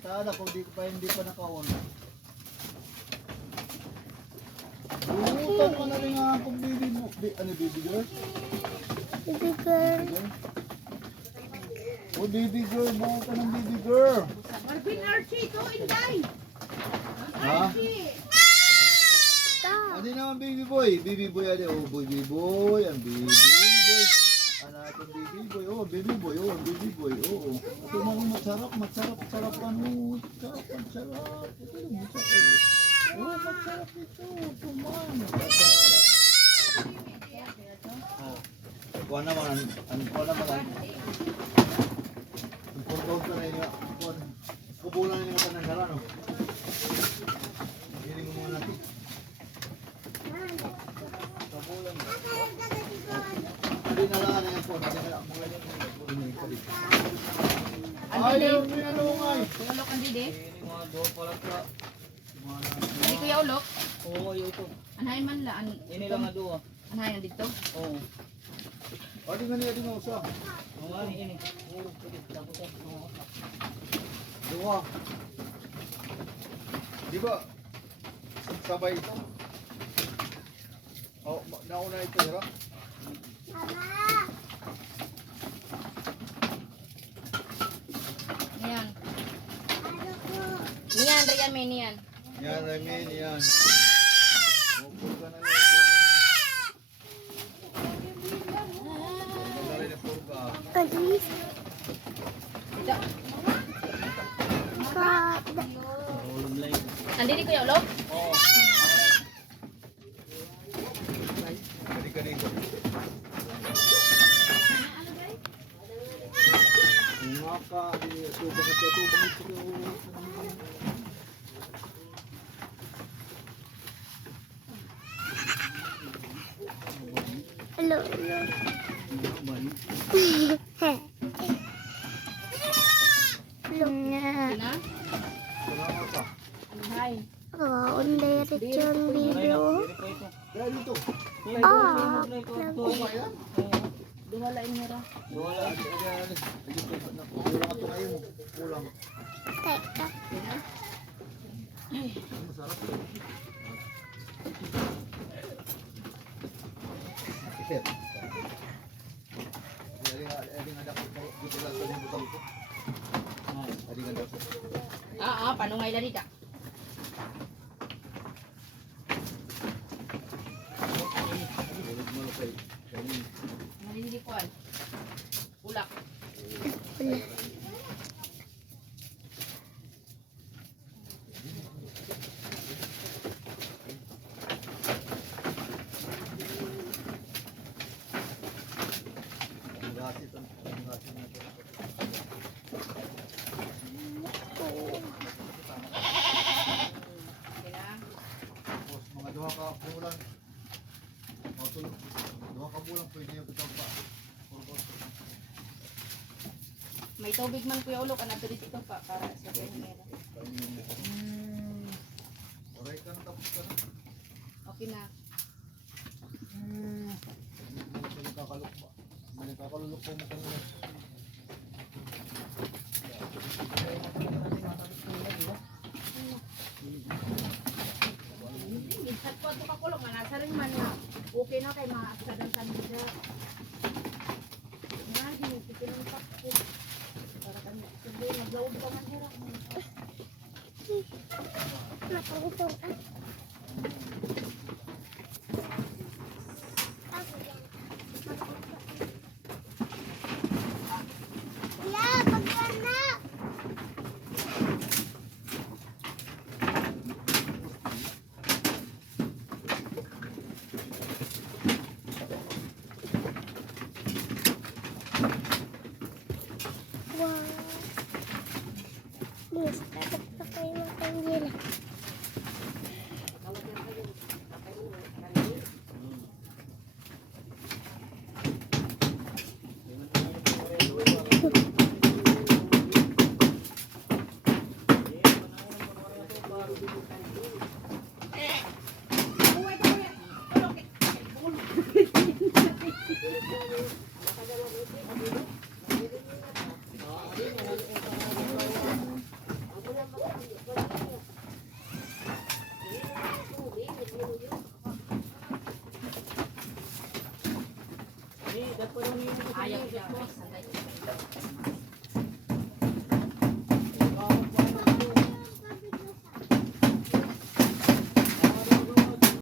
Sana kung hindi pa naka-on. Butan mo na rin nga kung baby mo. Ano baby girl? Baby girl. Oh baby girl, bukan ng baby girl. Marvin Archie, ito, Inday. Ha? Stop. Ano naman baby boy? Baby boy ano? Oh baby boy, ang baby boy. Ano natin baby boy? Oh baby boy, oh baby boy. Oh. Ito na masarap, sarap ano. Masarap. Ito yung masarap. Oh masarap ito. Kumain. Masarap. Oh. Kuha naman, ang purgaw ka na yun. Kubulan na yung matananggalan, no? Hiling mo muna natin. Kubulan. Hindi na lang na yung phone. Hindi na lang. Ayaw mo yan, Lungay. Kuya Ulok, ang didi. Ini mga doon pala sa Hindi Kuya Ulok. oo, yun ito. Anahay man la. Ini lang nga doon. Anahay dito. Oo. O, di nga niya din ako sa. Oo nga, ini. Oo, pwede. Tapos yan. Oo. Dua. Di ba? Sabay ito. Oh, nauna ito, hira. Niyan. Niyan, Rian, may niyan. Yan, Ramin, yan. Upo ka na lang. Magaling na purga. Alis. Dito. Ka. Andini Kuya Ulok? Oo. Balik ka dito. Ngaka, tubang ito. Hello. Hello nga. Sina? Salamat ka. Anahay. Oh, undirit yung video. Kaya dito. Ah, Tuma yan. Duwala yung hira. Wala. Kulang ito kayo mo. Kulang. teka. Masarap. Ikit. Adi nga dapat ko. Dito lang sa yung butang ko. Adi nga dapat. Panungay lang dito. Ulit mo lang kay. Malilikuan. Ulak. Wala. Tapos mga duha ka bulan. Duha ka bulan pwede yung kitang pa. May tubig man Kuya Ulok. Ano dito pa para sa kanila. Oray ka na tapos ka na. Okay na. Nakakalok pa. Nakakalulok po mo kanina. Minsan po ito kakulong. Nasa rin man na. Okay na kay mga aksadang kanila. Nga, ginipin ng pakpo. Para kami. Sabi, naglawag pa man hirap. Nakagutong ah. Wala, pagkana. Wow. Yes, dapat pa kayo makanggila. Ayaw siya. Sanday.